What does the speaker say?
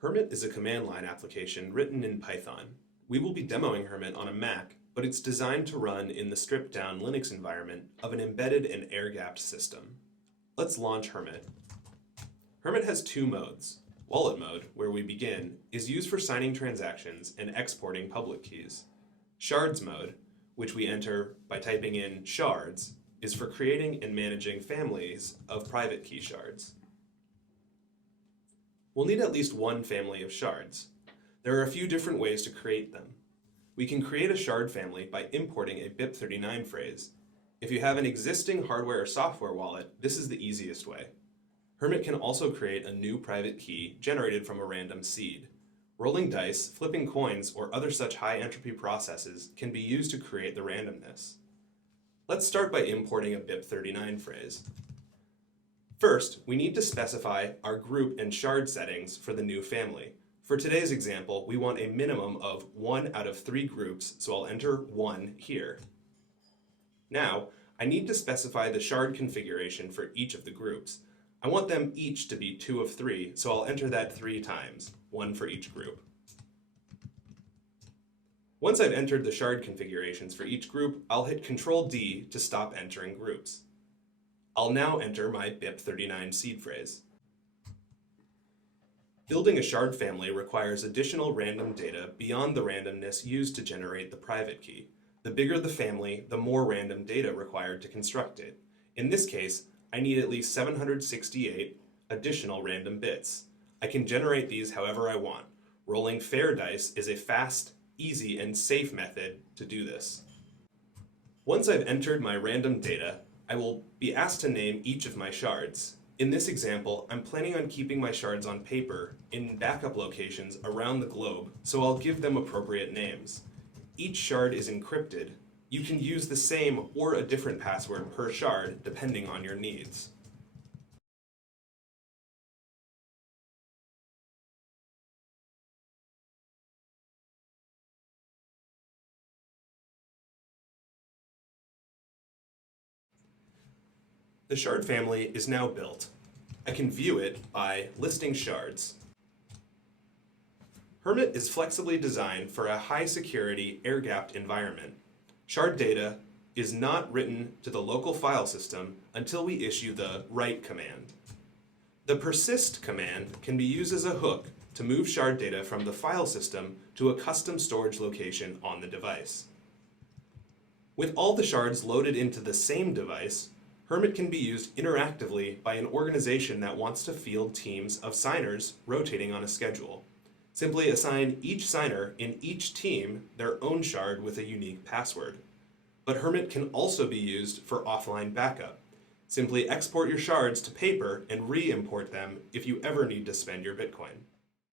Hermit is a command line application written in Python. We will be demoing Hermit on a Mac, but it's designed to run in the stripped-down Linux environment of an embedded and air-gapped system. Let's launch Hermit. Hermit has two modes. Wallet mode, where we begin, is used for signing transactions and exporting public keys. Shards mode, which we enter by typing in shards, is for creating and managing families of private key shards. We'll need at least one family of shards. There are a few different ways to create them. We can create a shard family by importing a BIP39 phrase. If you have an existing hardware or software wallet, this is the easiest way. Hermit can also create a new private key generated from a random seed. Rolling dice, flipping coins, or other such high entropy processes can be used to create the randomness. Let's start by importing a BIP39 phrase. First, we need to specify our group and shard settings for the new family. For today's example, we want a minimum of 1 out of 3 groups, so I'll enter 1 here. Now, I need to specify the shard configuration for each of the groups. I want them each to be 2 of 3, so I'll enter that 3 times, 1 for each group. Once I've entered the shard configurations for each group, I'll hit Ctrl-D to stop entering groups. I'll now enter my BIP39 seed phrase. Building a shard family requires additional random data beyond the randomness used to generate the private key. The bigger the family, the more random data required to construct it. In this case, I need at least 768 additional random bits. I can generate these however I want. Rolling fair dice is a fast, easy, and safe method to do this. Once I've entered my random data, I will be asked to name each of my shards. In this example, I'm planning on keeping my shards on paper in backup locations around the globe, so I'll give them appropriate names. Each shard is encrypted. You can use the same or a different password per shard depending on your needs. The shard family is now built. I can view it by listing shards. Hermit is flexibly designed for a high-security, air-gapped environment. Shard data is not written to the local file system until we issue the write command. The persist command can be used as a hook to move shard data from the file system to a custom storage location on the device. With all the shards loaded into the same device, Hermit can be used interactively by an organization that wants to field teams of signers rotating on a schedule. Simply assign each signer in each team their own shard with a unique password. But Hermit can also be used for offline backup. Simply export your shards to paper and re-import them if you ever need to spend your Bitcoin.